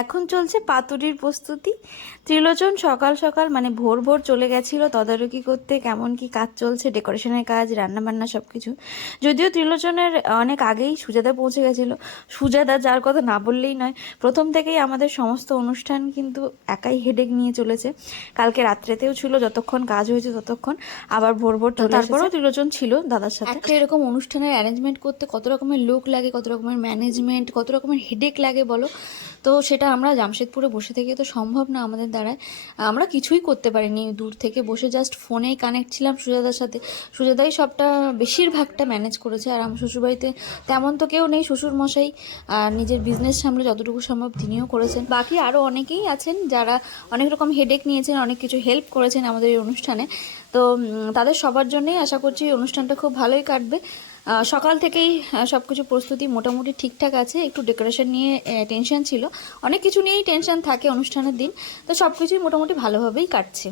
এখন চলছে পাতুরির প্রস্তুতি। ত্রিলোচন সকাল সকাল মানে ভোর ভোর চলে গেছিল তদারকি করতে, কেমন কি কাজ চলছে, ডেকোরেশনের কাজ, রান্নাবান্না সব কিছু। যদিও ত্রিলোচনের অনেক আগেই সুজাতা পৌঁছে গেছিলো। সুজাতা, যার কথা না বললেই নয়, প্রথম থেকেই আমাদের সমস্ত অনুষ্ঠান কিন্তু একাই হেডেক নিয়ে চলেছে। কালকে রাত্রেতেও ছিল, যতক্ষণ কাজ হয়েছে ততক্ষণ, আবার ভোর ভোর তারপরেও ত্রিলোচন ছিল দাদার সাথে। একটা এরকম অনুষ্ঠানের অ্যারেঞ্জমেন্ট করতে কত রকমের লোক লাগে, কত রকমের ম্যানেজমেন্ট, কত রকমের হেডেক লাগে বলো। তো সেটা আমরা জামশেদপুরে বসে থেকে তো সম্ভব না আমাদের দ্বারায়। আমরা কিছুই করতে পারিনি, দূর থেকে বসে জাস্ট ফোনেই কানেক্ট ছিলাম সুজাতার সাথে। সুজাতাই সবটা বেশিরভাগটা ম্যানেজ করেছে। আর আমার শ্বশুরবাড়িতে তেমন তো কেউ নেই, শ্বশুর মশাই আর নিজের বিজনেস সামলে যতটুকু সম্ভব তিনিও করেছেন। বাকি আরও অনেকেই আছেন যারা অনেক রকম হেডেক নিয়েছেন, অনেক কিছু হেল্প করেছেন আমাদের এই অনুষ্ঠানে। তো তাদের সবার জন্যই আশা করছি এই অনুষ্ঠানটা খুব ভালোই কাটবে। সকাল থেকেই সব কিছু প্রস্তুতি মোটামুটি ঠিকঠাক আছে। একটু ডেকোরেশন নিয়ে টেনশন ছিল, অনেক কিছু নিয়েই টেনশন থাকে অনুষ্ঠানের দিন। তো সব কিছুই মোটামুটি ভালোভাবেই কাটছে।